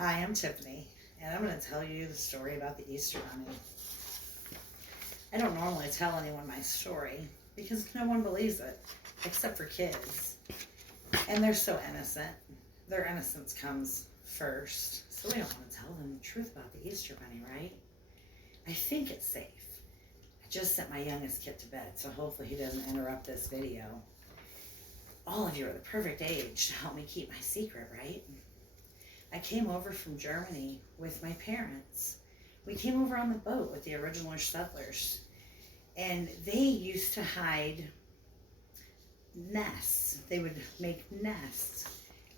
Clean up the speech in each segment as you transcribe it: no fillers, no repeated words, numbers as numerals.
Hi, I'm Tiffany, and I'm going to tell you the story about the Easter Bunny. I don't normally tell anyone my story because no one believes it, except for kids. And they're so innocent. Their innocence comes first, so we don't want to tell them the truth about the Easter Bunny, right? I think it's safe. I just sent my youngest kid to bed, so hopefully he doesn't interrupt this video. All of you are the perfect age to help me keep my secret, right? I came over from Germany with my parents. We came over on the boat with the original settlers, and they used to hide nests. They would make nests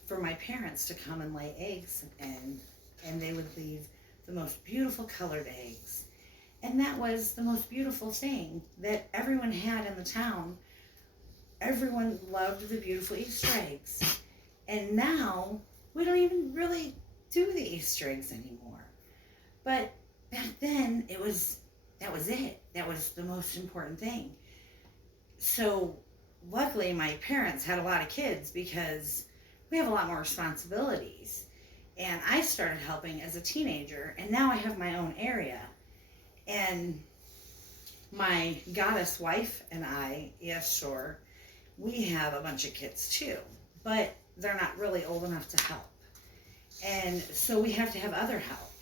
for my parents to come and lay eggs in, and they would leave the most beautiful colored eggs. And that was the most beautiful thing that everyone had in the town. Everyone loved the beautiful Easter eggs. And now we don't even really do the Easter eggs anymore. But back then that was it. That was the most important thing. So luckily my parents had a lot of kids because we have a lot more responsibilities. And I started helping as a teenager, and now I have my own area. And my goddess wife and I, yes, sure, we have a bunch of kids too, but they're not really old enough to help. And so we have to have other help.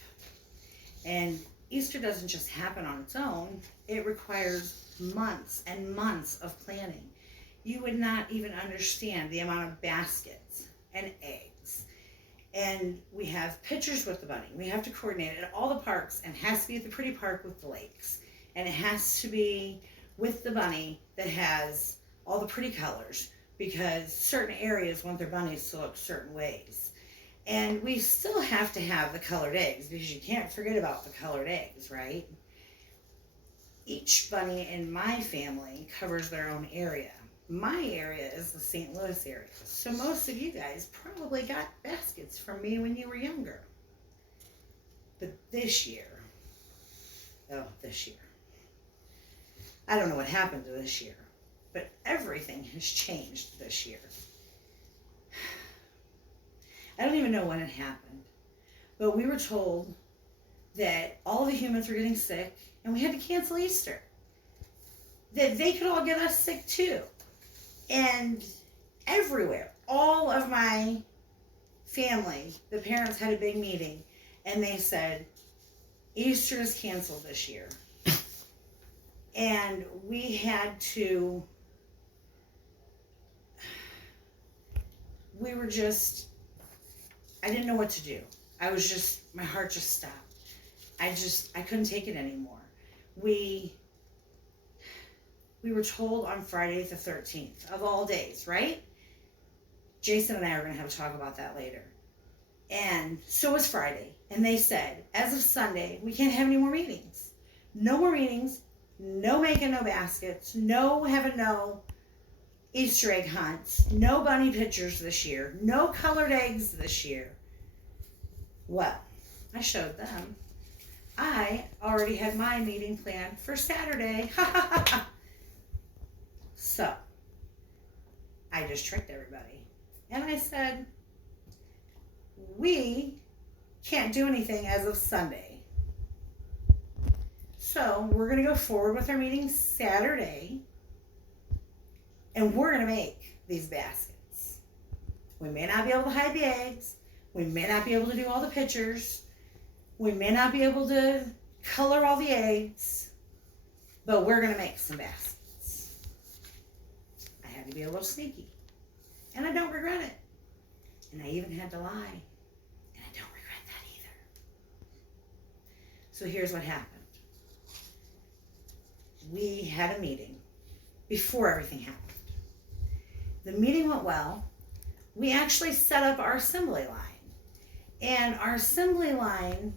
And Easter doesn't just happen on its own. It requires months and months of planning. You would not even understand the amount of baskets and eggs. And we have pictures with the bunny. We have to coordinate it at all the parks, and it has to be at the pretty park with the lakes. And it has to be with the bunny that has all the pretty colors, because certain areas want their bunnies to look certain ways. And we still have to have the colored eggs, because you can't forget about the colored eggs, right? Each bunny in my family covers their own area. My area is the St. Louis area. So most of you guys probably got baskets from me when you were younger. But this year, I don't know what happened to this year, but everything has changed this year. I don't even know when it happened, but we were told that all the humans were getting sick and we had to cancel Easter. That they could all get us sick too. And everywhere, all of my family, the parents had a big meeting, and they said, Easter is canceled this year. And we had to, I didn't know what to do. My heart just stopped. I couldn't take it anymore. We were told on Friday the 13th, of all days, right? Jason and I are going to have a talk about that later. And so was Friday. And they said, as of Sunday, we can't have any more meetings. No more meetings, no making no baskets, no having no Easter egg hunts, no bunny pictures this year, no colored eggs this year. Well, I showed them. I already had my meeting planned for Saturday. So, I just tricked everybody. And I said, we can't do anything as of Sunday. So, we're going to go forward with our meeting Saturday. And we're going to make these baskets. We may not be able to hide the eggs. We may not be able to do all the pictures. We may not be able to color all the eggs. But we're going to make some baskets. I had to be a little sneaky. And I don't regret it. And I even had to lie. And I don't regret that either. So here's what happened. We had a meeting before everything happened. The meeting went well. We actually set up our assembly line. And our assembly line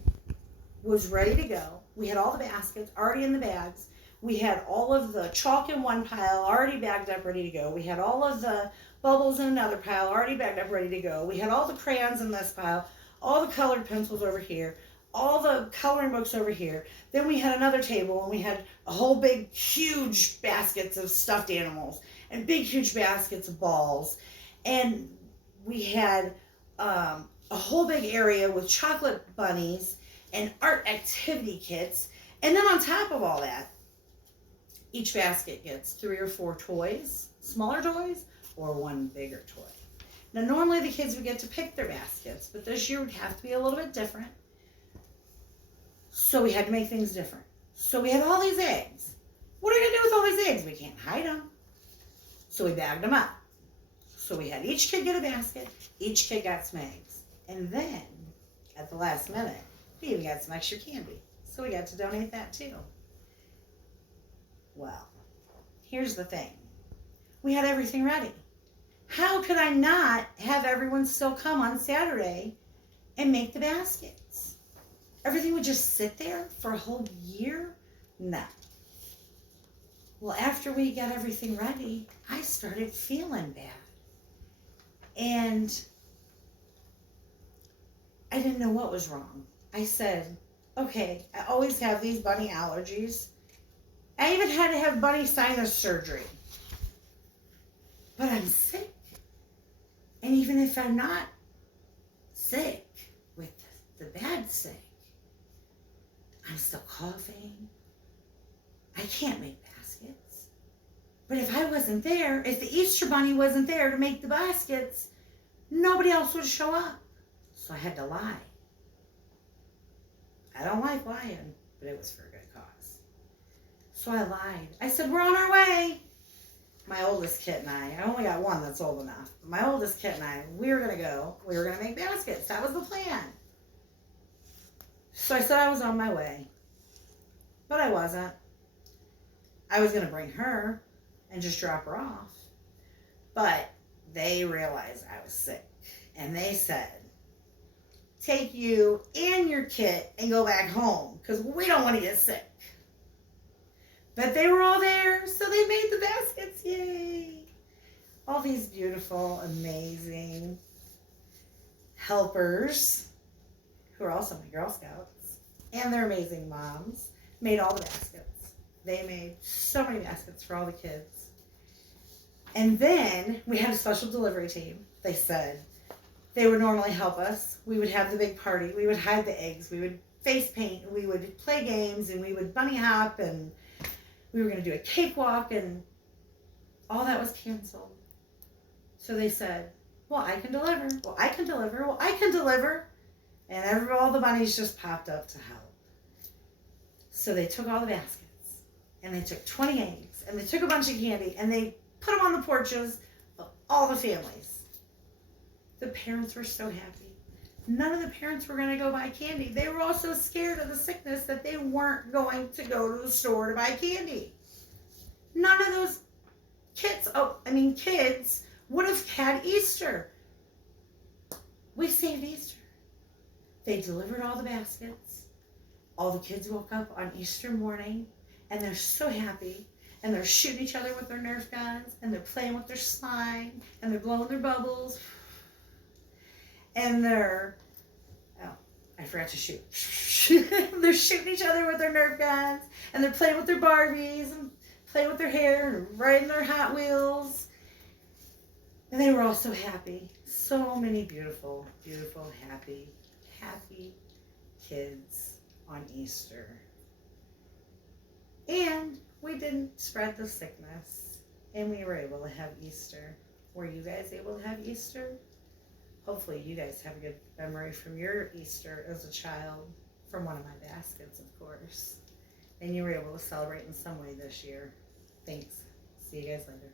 was ready to go. We had all the baskets already in the bags. We had all of the chalk in one pile already bagged up, ready to go. We had all of the bubbles in another pile already bagged up, ready to go. We had all the crayons in this pile, all the colored pencils over here, all the coloring books over here. Then we had another table, and we had a whole big, huge baskets of stuffed animals and big, huge baskets of balls. And we had a a whole big area with chocolate bunnies and art activity kits. And then on top of all that, each basket gets 3 or 4 toys, smaller toys, or one bigger toy. Now, normally the kids would get to pick their baskets, but this year would have to be a little bit different. So we had to make things different. So we had all these eggs. What are we going to do with all these eggs? We can't hide them. So we bagged them up. So we had each kid get a basket. Each kid got some eggs. And then, at the last minute, we even got some extra candy. So we got to donate that too. Well, here's the thing. We had everything ready. How could I not have everyone still come on Saturday and make the baskets? Everything would just sit there for a whole year? No. Well, after we got everything ready, I started feeling bad. And I didn't know what was wrong. I said, okay, I always have these bunny allergies. I even had to have bunny sinus surgery. But I'm sick. And even if I'm not sick with the bad sick, I'm still coughing. I can't make baskets. But if I wasn't there, if the Easter bunny wasn't there to make the baskets, nobody else would show up. So I had to lie. I don't like lying, but it was for a good cause. So I lied. I said, we're on our way. My oldest kid and I only got one that's old enough. My oldest kid and I, we were going to go. We were going to make baskets. That was the plan. So I said I was on my way. But I wasn't. I was going to bring her and just drop her off. But they realized I was sick. And they said, take you and your kit and go back home because we don't want to get sick. But they were all there, so they made the baskets. Yay! All these beautiful, amazing helpers, who are also my Girl Scouts, and their amazing moms, made all the baskets. They made so many baskets for all the kids. And then we had a special delivery team. They said they would normally help us. We would have the big party. We would hide the eggs. We would face paint. We would play games, and we would bunny hop, and we were going to do a cakewalk, and all that was canceled. So they said, well, I can deliver. Well, I can deliver. Well, I can deliver. And all the bunnies just popped up to help. So they took all the baskets, and they took 20 eggs, and they took a bunch of candy, and they put them on the porches of all the families. The parents were so happy. None of the parents were going to go buy candy. They were all so scared of the sickness that they weren't going to go to the store to buy candy. None of those kids would have had Easter. We saved Easter. They delivered all the baskets. All the kids woke up on Easter morning, and they're so happy. And they're shooting each other with their Nerf guns, and they're playing with their slime, and they're blowing their bubbles. And I forgot to shoot. They're shooting each other with their Nerf guns, and they're playing with their Barbies, and playing with their hair, and riding their Hot Wheels. And they were all so happy. So many beautiful, beautiful, happy kids on Easter. And we didn't spread the sickness, and we were able to have Easter. Were you guys able to have Easter? Hopefully you guys have a good memory from your Easter as a child, from one of my baskets, of course. And you were able to celebrate in some way this year. Thanks. See you guys later.